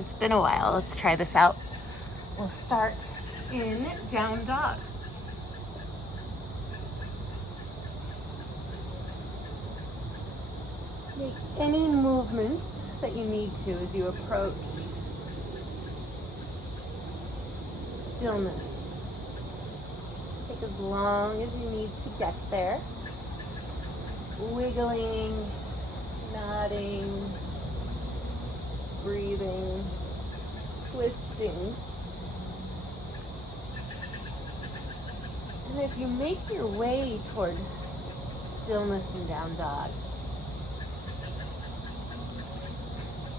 It's been a while. Let's try this out. We'll start in down dog. Make any movements that you need to as you approach stillness. Take as long as you need to get there. Wiggling, nodding, breathing, twisting. And if you make your way toward stillness and down dog,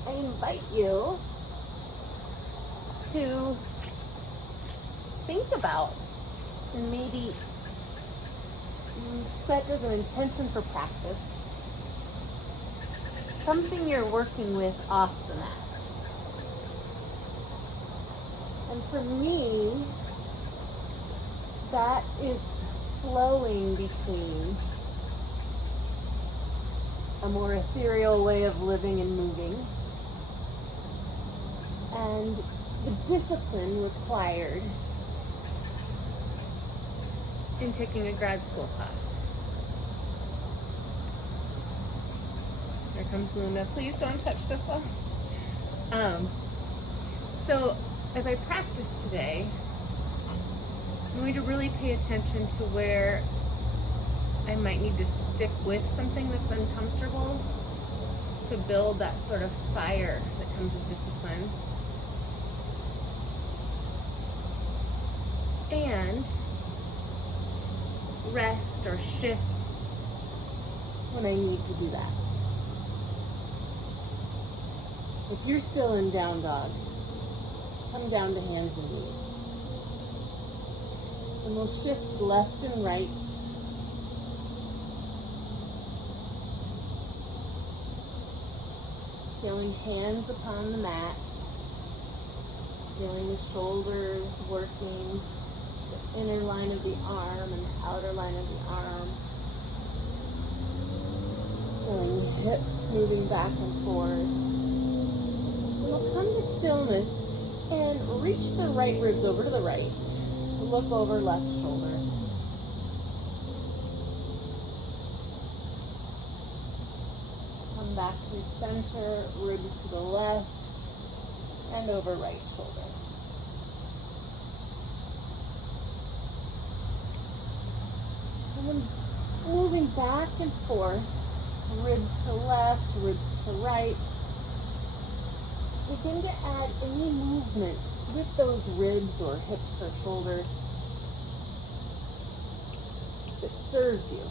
I invite you to think about and maybe set as an intention for practice something you're working with off the mat. And for me, that is flowing between a more ethereal way of living and moving and the discipline required in taking a grad school class. Here comes Luna. Please don't touch the phone. So as I practice today, I'm going to really pay attention to where I might need to stick with something that's uncomfortable to build that sort of fire that comes with discipline. And rest or shift when I need to do that. If you're still in down dog, come down to hands and knees. And we'll shift left and right. Feeling hands upon the mat. Feeling the shoulders working, the inner line of the arm and the outer line of the arm. Feeling the hips moving back and forth. And we'll come to stillness and reach the right ribs over to the right. Look over left shoulder. Come back to center, ribs to the left, and over right shoulder. And then moving back and forth, ribs to left, ribs to right. Begin to add any movement with those ribs or hips or shoulders that serves you.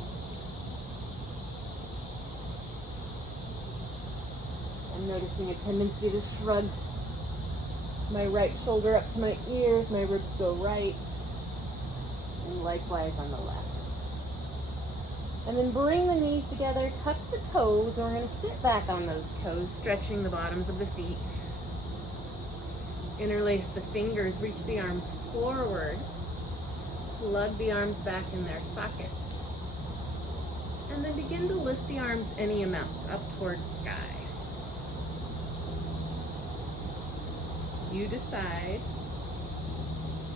I'm noticing a tendency to shrug my right shoulder up to my ears, my ribs go right, and likewise on the left. And then bring the knees together, tuck the toes, and we're going to sit back on those toes, stretching the bottoms of the feet. Interlace the fingers, reach the arms forward, lug the arms back in their sockets. And then begin to lift the arms any amount up towards sky. You decide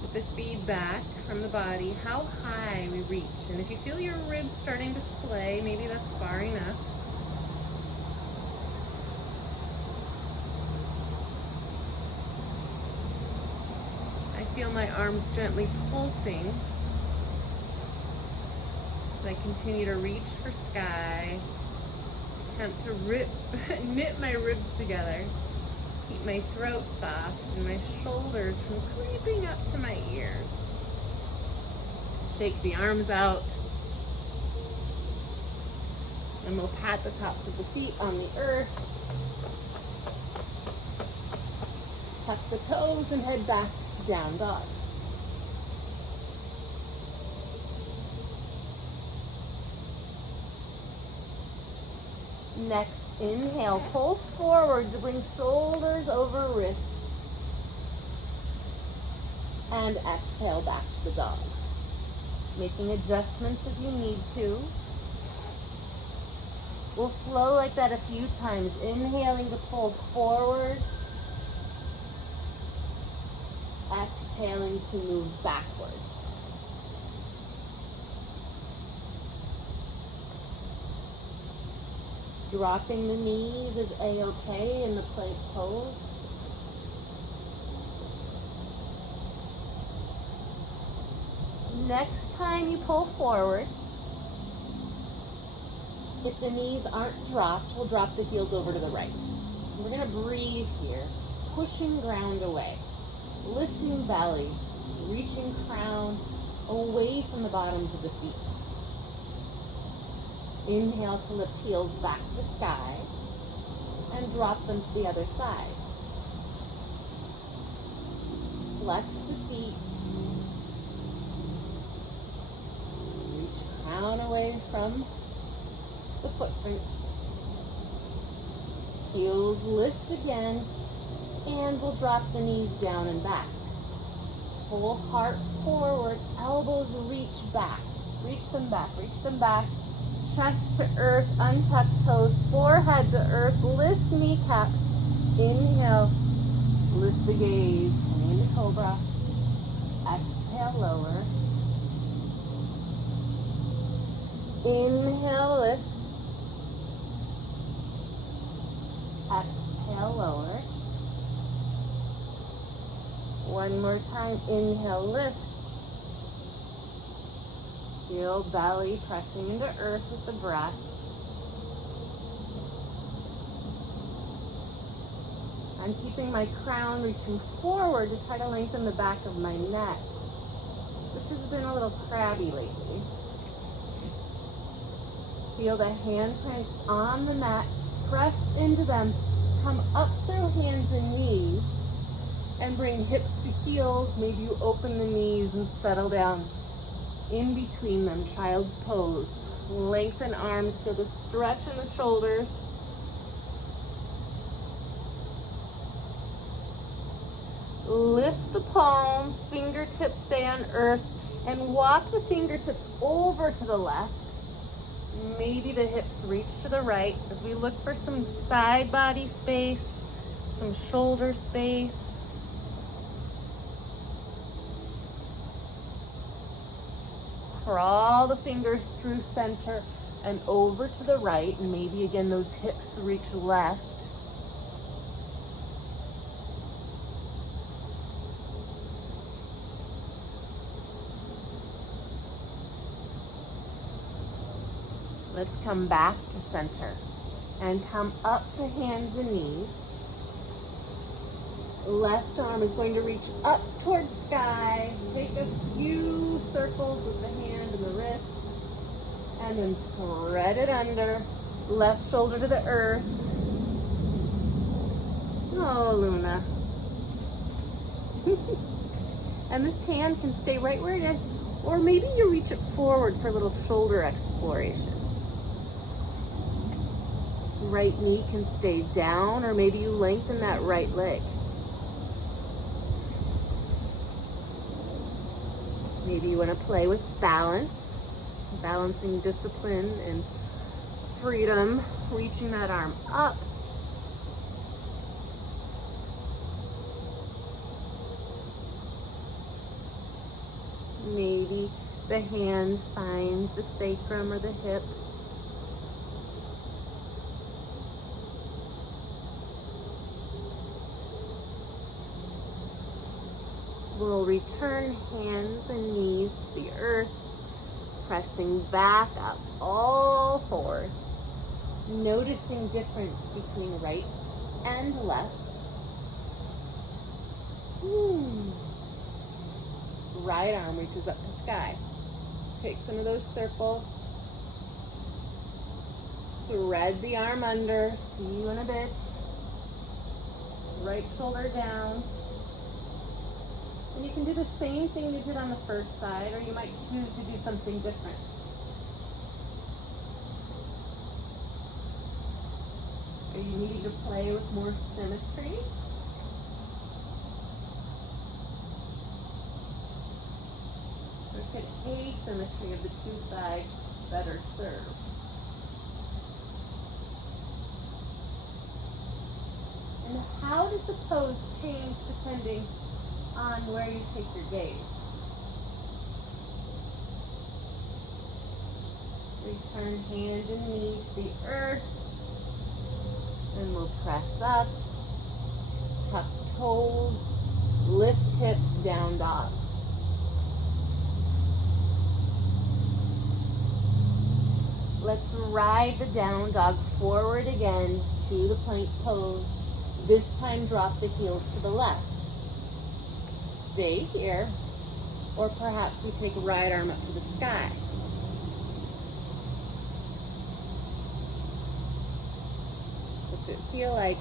with the feedback from the body how high we reach. And if you feel your ribs starting to splay, maybe that's far enough. I feel my arms gently pulsing as I continue to reach for sky. Attempt to knit my ribs together. Keep my throat soft and my shoulders from creeping up to my ears. Take the arms out. And we'll pat the tops of the feet on the earth. Tuck the toes and head back to down dog. Next, inhale, pull forward to bring shoulders over wrists. And exhale back to the dog. Making adjustments as you need to. We'll flow like that a few times. Inhaling to pull forward. Exhaling to move backward. Dropping the knees is a-okay in the plank pose. Next time you pull forward, if the knees aren't dropped, we'll drop the heels over to the right. We're going to breathe here, pushing ground away, lifting belly, reaching crown away from the bottoms of the feet. Inhale to lift heels back to the sky and drop them to the other side. Flex the feet. Reach crown away from the footprints. Heels lift again, and we'll drop the knees down and back. Full heart forward, elbows reach back. Reach them back, reach them back. Chest to earth, untuck toes, forehead to earth, lift kneecaps. Inhale, lift the gaze, coming into cobra. Exhale, lower. Inhale, lift. Exhale, lower. One more time, inhale, lift. Feel belly pressing into earth with the breath. I'm keeping my crown reaching forward to try to lengthen the back of my neck. This has been a little crabby lately. Feel the handprints on the mat, press into them, come up through hands and knees, and bring hips to heels. Maybe you open the knees and settle down in between them, child's pose. Lengthen arms, feel the stretch in the shoulders. Lift the palms, fingertips stay on earth, and walk the fingertips over to the left. Maybe the hips reach to the right as we look for some side body space, some shoulder space. Crawl the fingers through center and over to the right, and maybe again those hips reach left. Let's come back to center and come up to hands and knees. Left arm is going to reach up towards sky. Take a few circles with the hand and the wrist, and then thread it under. Left shoulder to the earth. Oh, Luna. And this hand can stay right where it is, or maybe you reach it forward for a little shoulder exploration. Right knee can stay down, or maybe you lengthen that right leg. Maybe you want to play with balance, balancing discipline and freedom, reaching that arm up. Maybe the hand finds the sacrum or the hip. We'll return hands and knees to the earth, pressing back up all fours, noticing difference between right and left. Right arm reaches up to sky. Take some of those circles. Thread the arm under. See you in a bit. Right shoulder down. And you can do the same thing you did on the first side, or you might choose to do something different. Are you needing to play with more symmetry? Or could asymmetry of the two sides better serve? And how does the pose change depending on where you take your gaze. Return hand and knee to the earth. And we'll press up. Tuck toes. Lift hips, down dog. Let's ride the down dog forward again to the plank pose. This time drop the heels to the left. Stay here, or perhaps we take a right arm up to the sky. What's it feel like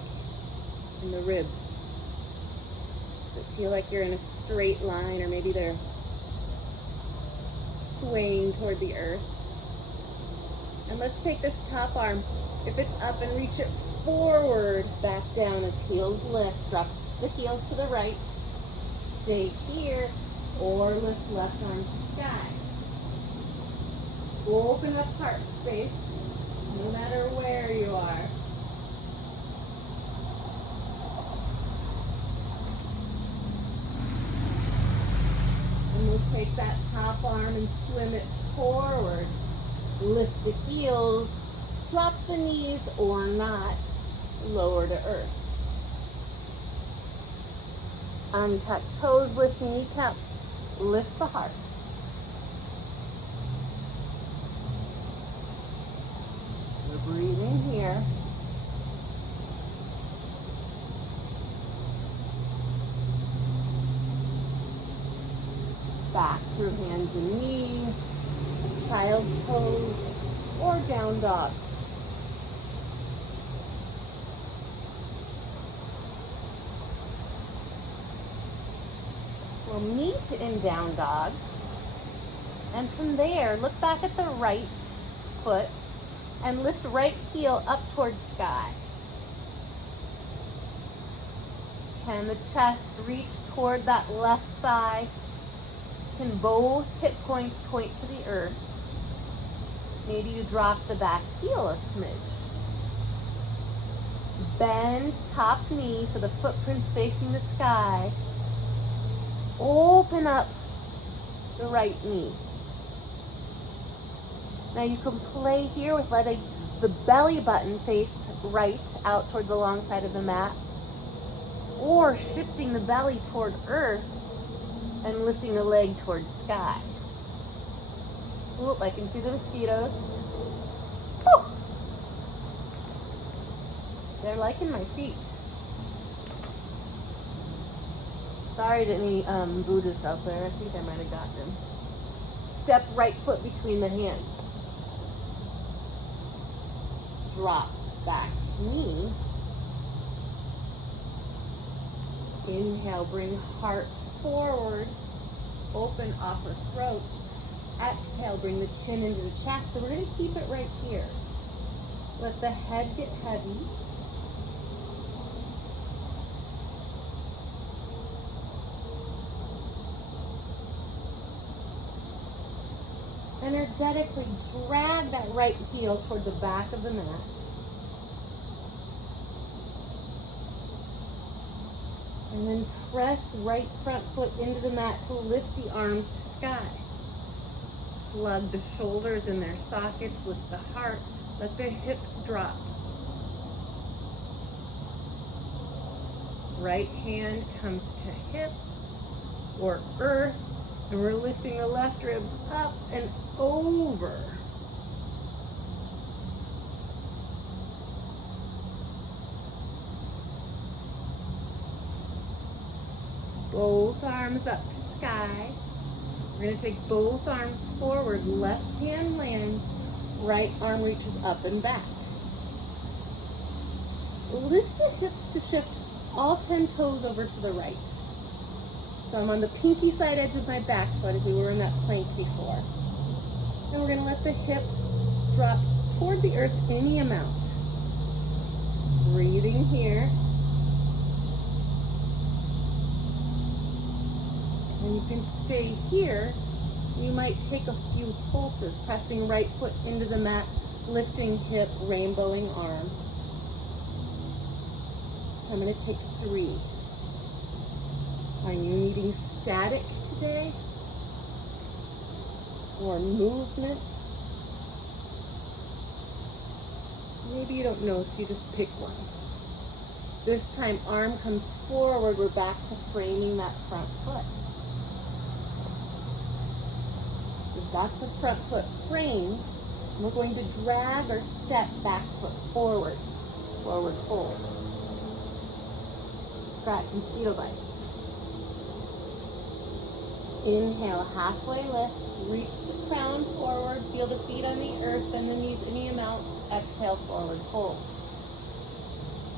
in the ribs? Does it feel like you're in a straight line, or maybe they're swaying toward the earth? And let's take this top arm. If it's up, and reach it forward, back down as heels lift. Drop the heels to the right. Stay here, or lift left arm to sky. Open up heart space, no matter where you are. And we'll take that top arm and swim it forward. Lift the heels, drop the knees or not, lower to earth. Untuck toes, lift kneecaps, lift the heart. We're breathing here. Back through hands and knees. Child's pose or down dog. We'll meet in down dog, and from there look back at the right foot and lift right heel up towards sky. Can the chest reach toward that left thigh? Can both hip points point to the earth? Maybe you drop the back heel a smidge. Bend top knee so the footprint's facing the sky. Open up the right knee. Now you can play here with letting the belly button face right out toward the long side of the mat, or shifting the belly toward earth and lifting the leg towards sky. Oop, I can see the mosquitoes. Whew. They're liking my feet. Sorry to any Buddhists out there. I think I might have got them. Step right foot between the hands. Drop back knee. Inhale, bring heart forward. Open upper throat. Exhale, bring the chin into the chest. So we're going to keep it right here. Let the head get heavy. Energetically drag that right heel toward the back of the mat. And then press right front foot into the mat to lift the arms to sky. Plug the shoulders in their sockets, lift the heart, let the hips drop. Right hand comes to hip or earth. And we're lifting the left rib up and over. Both arms up to sky. We're going to take both arms forward. Left hand lands, right arm reaches up and back. Lift the hips to shift all 10 toes over to the right. So I'm on the pinky side edge of my back foot as we were in that plank before. And we're going to let the hip drop toward the earth any amount. Breathing here. And you can stay here. You might take a few pulses, pressing right foot into the mat, lifting hip, rainbowing arm. I'm going to take 3. Are you needing static today? Or movement? Maybe you don't know, so you just pick one. This time, arm comes forward. We're back to framing that front foot. We've got the front foot framed. And we're going to drag or step back foot forward. Forward fold. Scratch mosquito bites. Inhale, halfway lift. Reach the crown forward. Feel the feet on the earth. Bend the knees any amount. Exhale, forward fold.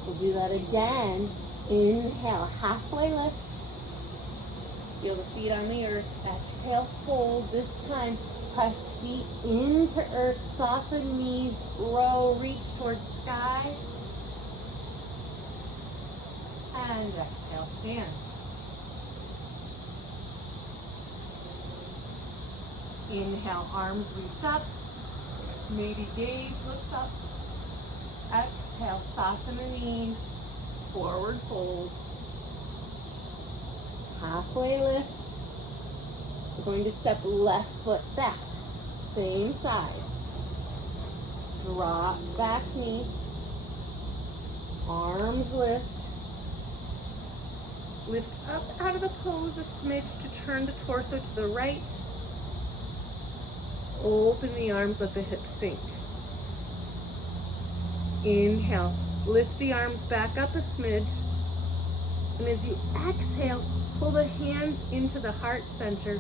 We'll do that again. Inhale, halfway lift. Feel the feet on the earth. Exhale, fold. This time, press feet into earth. Soften knees. Row. Reach towards sky. And exhale, stand. Inhale, arms reach up. Maybe gaze looks up. Exhale, soften the knees. Forward fold. Halfway lift. We're going to step left foot back. Same side. Drop back knee. Arms lift. Lift up out of the pose a smidge to turn the torso to the right. Open the arms, let the hips sink. Inhale, lift the arms back up a smidge. And as you exhale, pull the hands into the heart center.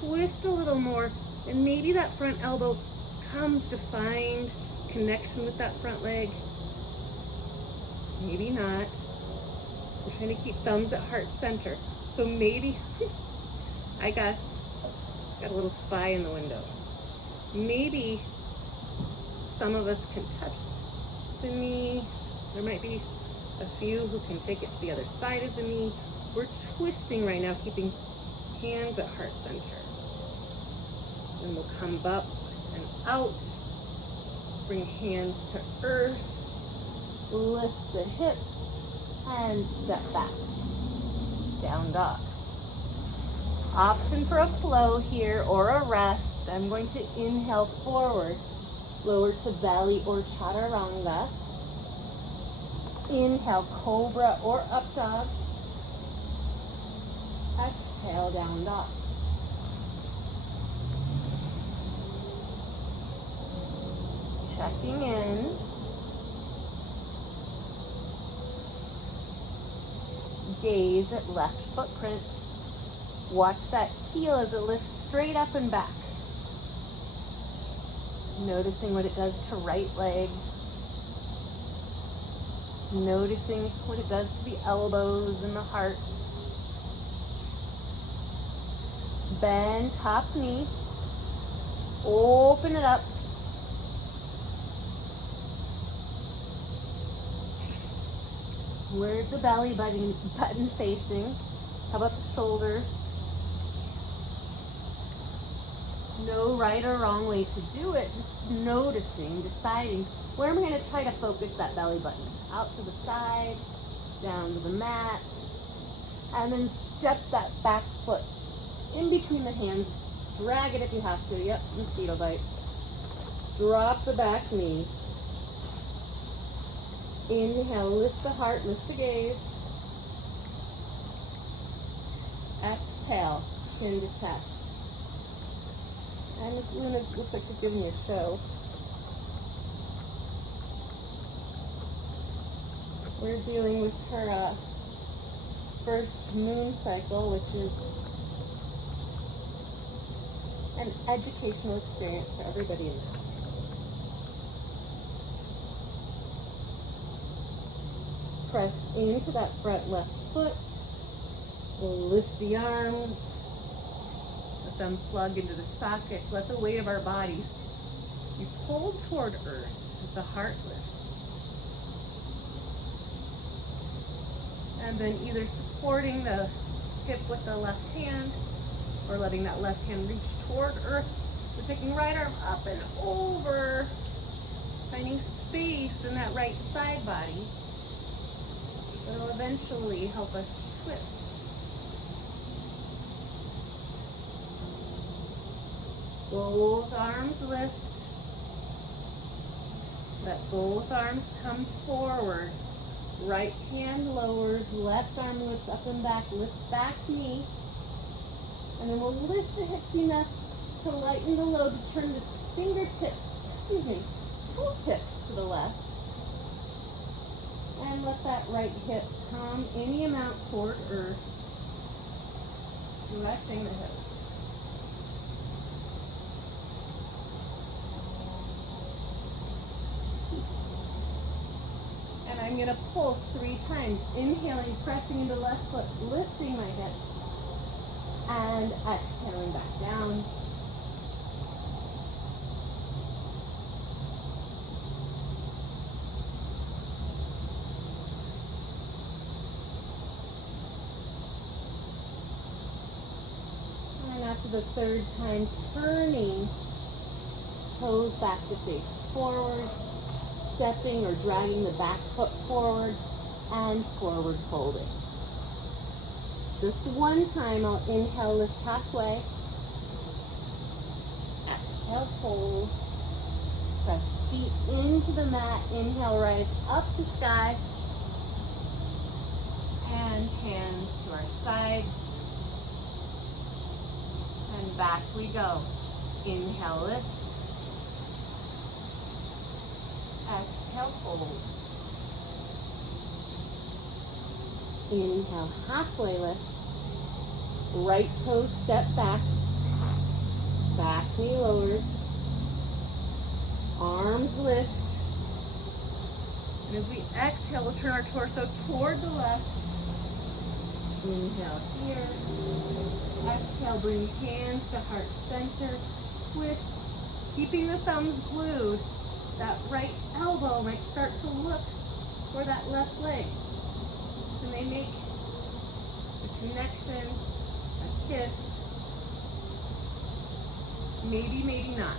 Twist a little more, and maybe that front elbow comes to find connection with that front leg. Maybe not. We're trying to keep thumbs at heart center. So maybe, I guess, got a little spy in the window. Maybe some of us can touch the knee. There might be a few who can take it to the other side of the knee. We're twisting right now, keeping hands at heart center. Then we'll come up and out. Bring hands to earth. Lift the hips and step back. Down dog. Option for a flow here or a rest. I'm going to inhale forward, lower to belly or chaturanga. Inhale, cobra or up dog. Exhale, down dog. Checking in. Gaze at left footprint. Watch that heel as it lifts straight up and back. Noticing what it does to right leg. Noticing what it does to the elbows and the heart. Bend top knee. Open it up. Where's the belly button facing? How about the shoulders? No right or wrong way to do it. Just noticing, deciding, where am I going to try to focus that belly button? Out to the side, down to the mat, and then step that back foot in between the hands. Drag it if you have to. Yep, mosquito bites. Drop the back knee. Inhale, lift the heart, lift the gaze. Exhale, chin to chest. And Miss Luna looks like she's giving you a show. We're dealing with her first moon cycle, which is an educational experience for everybody in the house. Press into that front left foot. Lift the arms. Let them plug into the sockets. Let the weight of our bodies be pulled toward earth as the heart lifts. And then either supporting the hip with the left hand or letting that left hand reach toward earth. We're taking right arm up and over, finding space in that right side body. It'll eventually help us twist. Both arms lift. Let both arms come forward. Right hand lowers, left arm lifts up and back, lift back knee. And then we'll lift the hips enough to lighten the load to turn the fingertips, toe tips to the left. And let that right hip come any amount toward earth, flexing the hips. And I'm going to pulse 3 times. Inhaling, pressing into left foot, lifting my hips. And exhaling back down. And after the 3rd time, turning toes back to face forward, stepping or dragging the back foot forward, and forward folding. Just 1 time, I'll inhale, lift halfway. Exhale, fold. Press feet into the mat. Inhale, rise up to sky. And hands to our sides. And back we go. Inhale, lift. Exhale, fold. Inhale, halfway lift. Right toe step back. Back knee lowers. Arms lift. And as we exhale, we'll turn our torso toward the left. Inhale here. Exhale, bring hands to heart center. Twist. Keeping the thumbs glued. That right elbow might start to look for that left leg. And they make a connection, a kiss. Maybe, maybe not.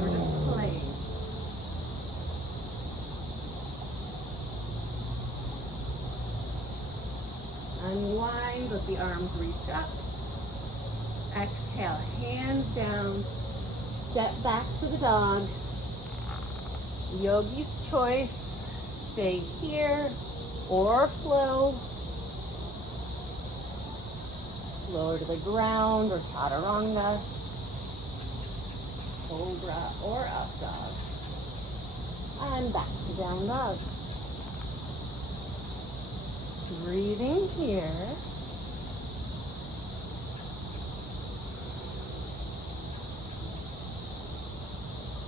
We're just playing. Unwind, let the arms reach up. Exhale, hands down. Step back to the dog. Yogi's choice. Stay here or flow. Lower to the ground or chaturanga. Cobra or up dog. And back to down dog. Breathing here.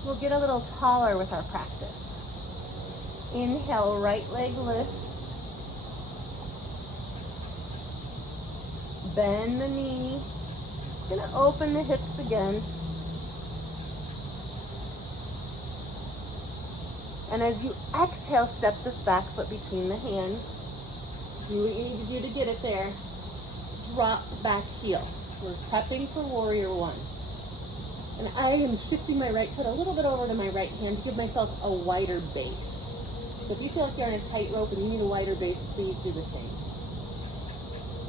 We'll get a little taller with our practice. Inhale, right leg lifts. Bend the knee. Gonna open the hips again. And as you exhale, step this back foot between the hands. Do what you need to do to get it there. Drop back heel. We're prepping for warrior 1. And I am shifting my right foot a little bit over to my right hand to give myself a wider base. So if you feel like you're on a tightrope and you need a wider base, please do the same.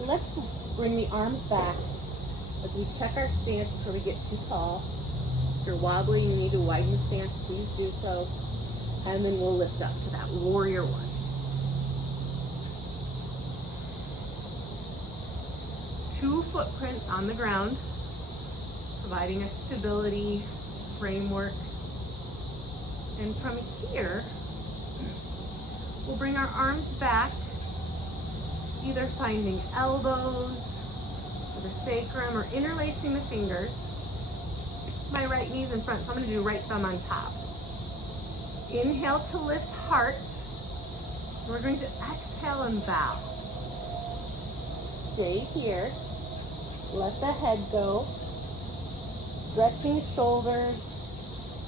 Let's bring the arms back as we check our stance before we get too tall. If you're wobbly, you need to widen the stance, please do so. And then we'll lift up to that warrior 1. Two footprints on the ground, providing a stability framework. And from here, we'll bring our arms back, either finding elbows or the sacrum or interlacing the fingers. My right knee's in front, so I'm gonna do right thumb on top. Inhale to lift heart. We're going to exhale and bow. Stay here. Let the head go. Stretching shoulders.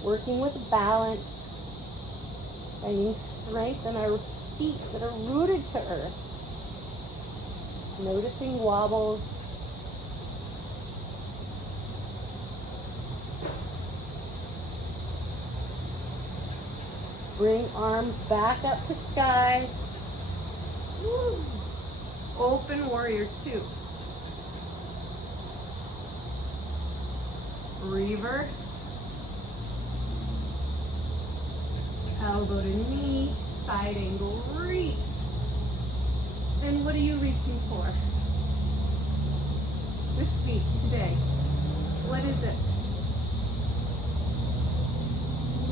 Working with balance. Finding strength in our feet that are rooted to earth. Noticing wobbles. Bring arms back up to sky. Woo. Open warrior 2. Reverse. Elbow to knee, side angle reach. And what are you reaching for this week, today? What is it?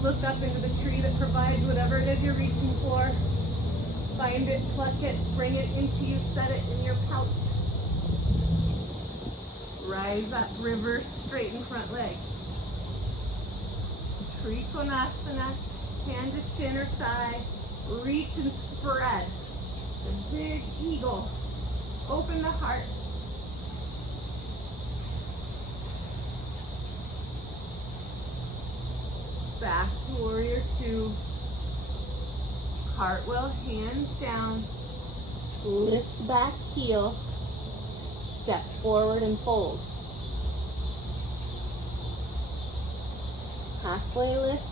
Look up into the tree that provides whatever it is you're reaching for. Find it, pluck it, bring it into you, set it in your pouch. Rise up, reverse, straighten front leg. Trikonasana, hand to shin or thigh, reach and spread. A big eagle. Open the heart. Back to warrior two. Cartwheel, hands down. Lift back heel. Step forward and fold. Halfway lift.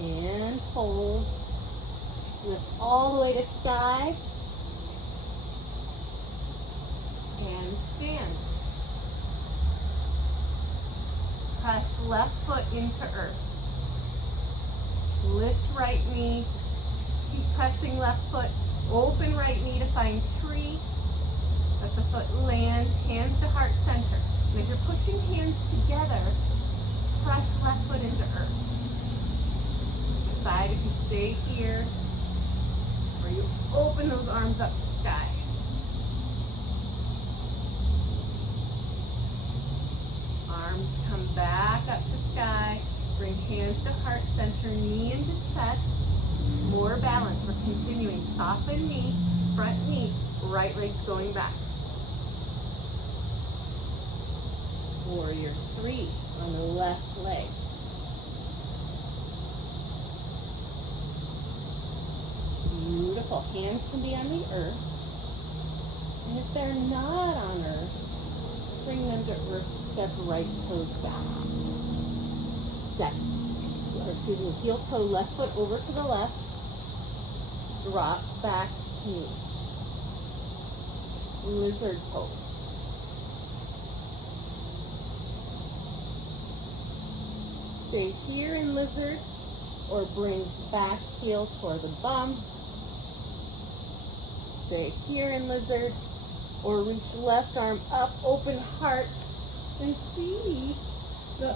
And fold. Lift all the way to sky. And stand. Press left foot into earth. Lift right knee. Keep pressing left foot. Open right knee to find tree. Let the foot land. Hands to heart center. And as you're pushing hands together, press left foot into earth. Decide if you stay here or you open those arms up to sky. Arms come back up to sky. Bring hands to heart center, knee into chest. More balance. We're continuing. Soften knee, front knee, right leg's going back. Warrior three on the left leg. Beautiful. Hands can be on the earth. And if they're not on earth, bring them to earth. Step right toes back. Step, or excuse me, heel toe left foot over to the left. Drop back knee. Lizard pose. Stay here in lizard or bring back heel toward the bum. Stay here in lizard or reach left arm up, open heart, and see,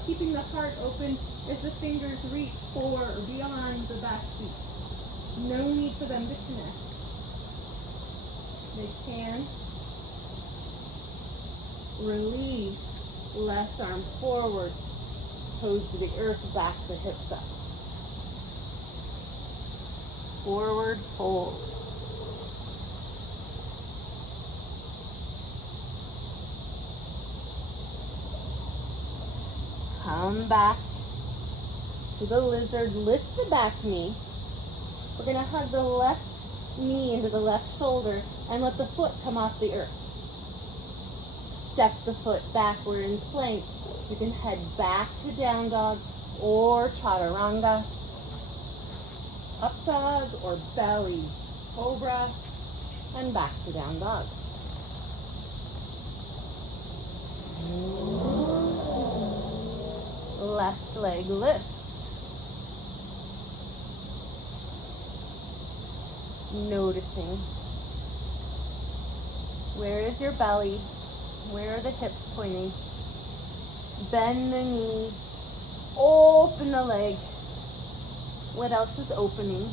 keeping the heart open as the fingers reach for or beyond the back feet. No need for them to connect. They can. Release, left arm forward, toes to the earth, back the hips up. Forward fold. Come back to the lizard, lift the back knee. We're going to hug the left knee into the left shoulder and let the foot come off the earth. Step the foot backward in plank. You can head back to down dog or chaturanga, up dog or belly cobra, and back to down dog. Left leg lift. Noticing, where is your belly? Where are the hips pointing? Bend the knee, open the leg. What else is opening?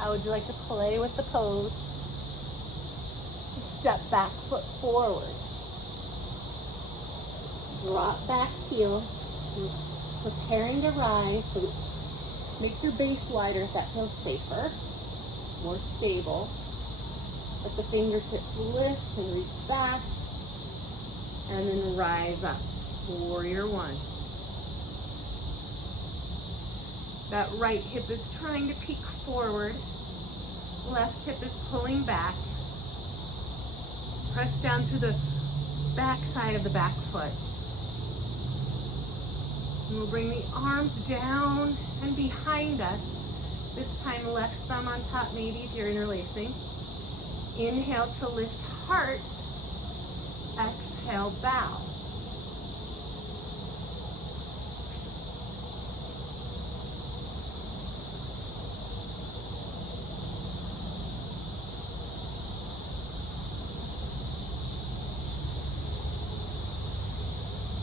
How would you like to play with the pose? Step back, foot forward. Drop back heel. You're preparing to rise, so make your base lighter if that feels safer, more stable. Let the fingertips lift and reach back, and then rise up. Warrior one. That right hip is trying to peek forward. Left hip is pulling back. Press down through the back side of the back foot. And we'll bring the arms down and behind us. This time left thumb on top, maybe if you're interlacing. Inhale to lift heart. exhale, bow.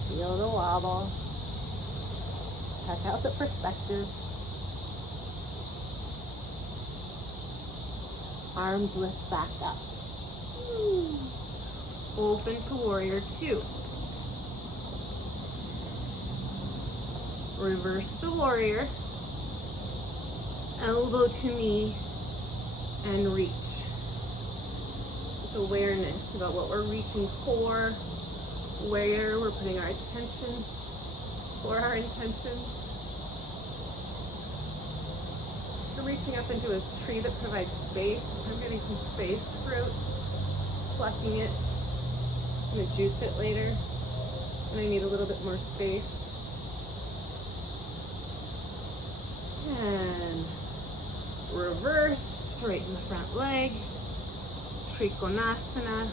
Feel the wobble. Check out the perspective. Arms lift back up. Open to warrior two. Reverse the warrior. Elbow to knee and reach. With awareness about what we're reaching for, where we're putting our attention for our intentions. So reaching up into a tree that provides space. I'm getting some space fruit, plucking it. I'm gonna juice it later, and I need a little bit more space. And reverse, straighten the front leg, Trikonasana,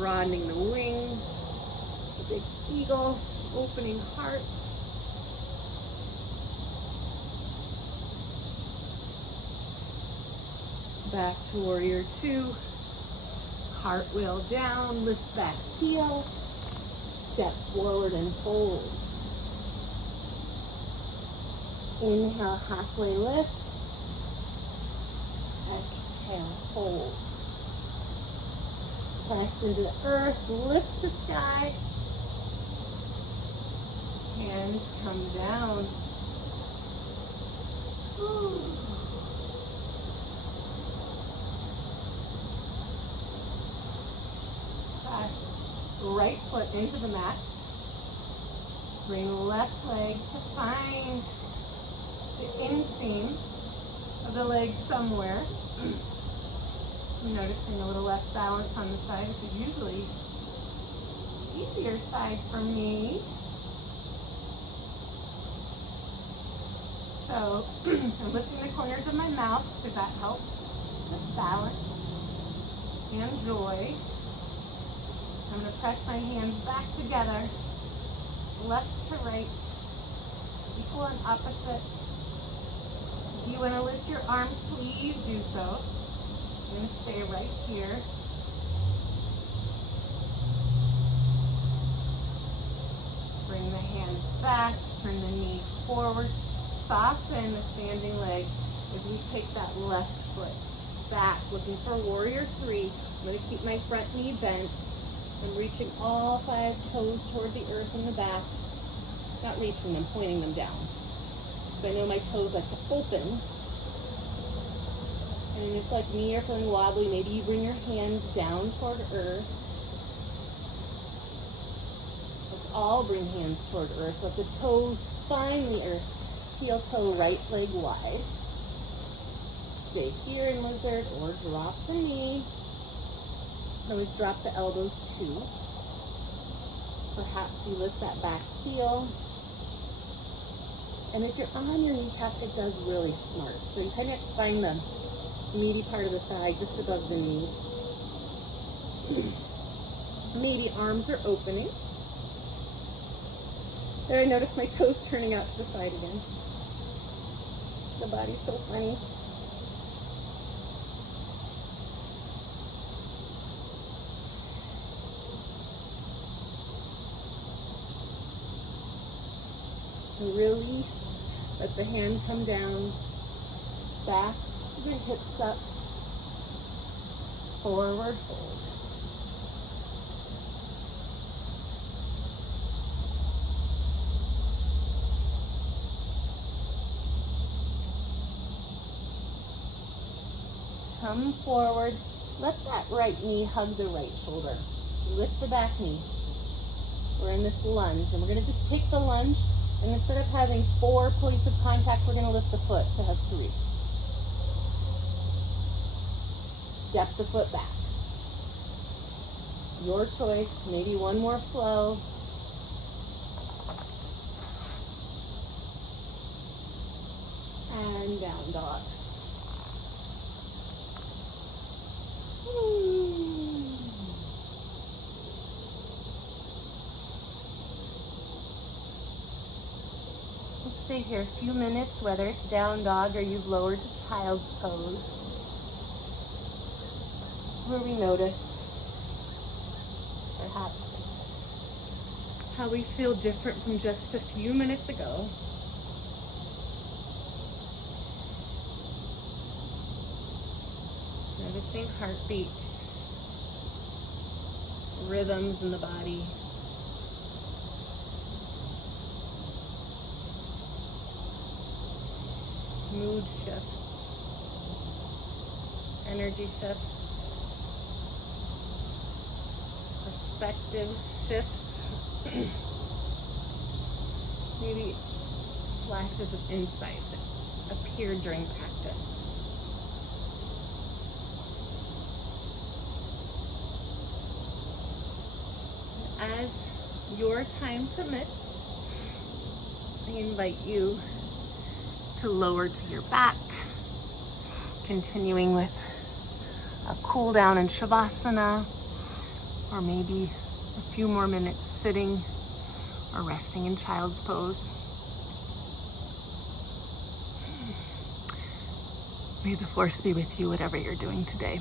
broadening the wings, the big eagle, opening heart. Back to warrior two. Cartwheel down, lift back heel, step forward and fold. Inhale, halfway lift. Exhale, hold. Press into the earth, lift to sky. Hands come down. Right foot into the mat. Bring left leg to find the inseam of the leg somewhere. I'm noticing a little less balance on the side, which is usually easier side for me. So I'm lifting the corners of my mouth because that helps with balance and joy. I'm going to press my hands back together, left to right, equal and opposite. If you want to lift your arms, please do so. I'm going to stay right here. Bring the hands back, turn the knee forward, soften the standing leg as we take that left foot back, looking for warrior three. I'm going to keep my front knee bent. I'm reaching all 5 toes toward the earth in the back. Not reaching them, pointing them down. So I know my toes like to open. And if like me, you're feeling wobbly, maybe you bring your hands down toward earth. Let's all bring hands toward earth. Let the toes find the earth. Heel toe, right leg wide. Stay here in lizard or drop the knee. Always drop the elbows too. Perhaps you lift that back heel. And if you're on your kneecap, it does really smart. So you kind of find the meaty part of the thigh just above the knee. Maybe arms are opening. There, I noticed my toes turning out to the side again. The body's so funny. Release, let the hand come down, back, the hips up, forward fold. Come forward, let that right knee hug the right shoulder. Lift the back knee. We're in this lunge, and we're going to just take the lunge. And instead of having 4 points of contact, we're going to lift the foot to have 3. Step the foot back. Your choice, maybe one more flow. And down dog. stay here a few minutes, whether it's down dog or you've lowered to child's pose, where we notice perhaps how we feel different from just a few minutes ago. Noticing heartbeat, rhythms in the body. Mood shifts, energy shifts, perspective shifts, maybe flashes of insight that appeared during practice. As your time permits, I invite you to lower to your back, continuing with a cool down in Shavasana, or maybe a few more minutes sitting or resting in child's pose. May the force be with you, whatever you're doing today.